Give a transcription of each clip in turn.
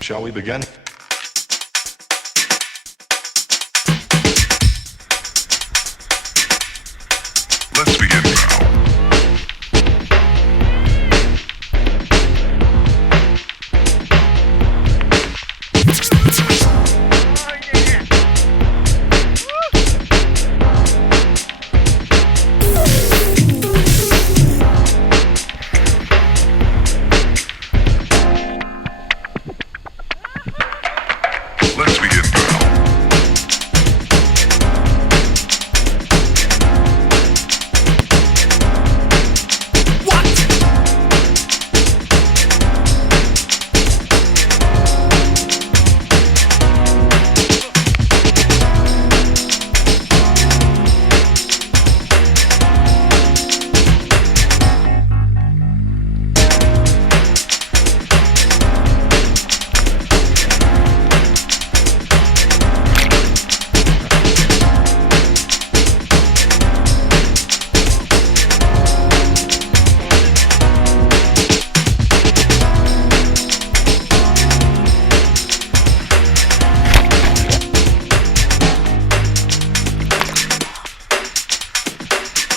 Shall we begin? Let's begin now. Let's begin now.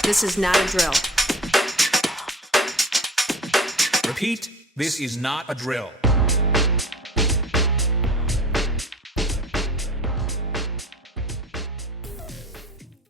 This is not a drill. Repeat, this is not a drill.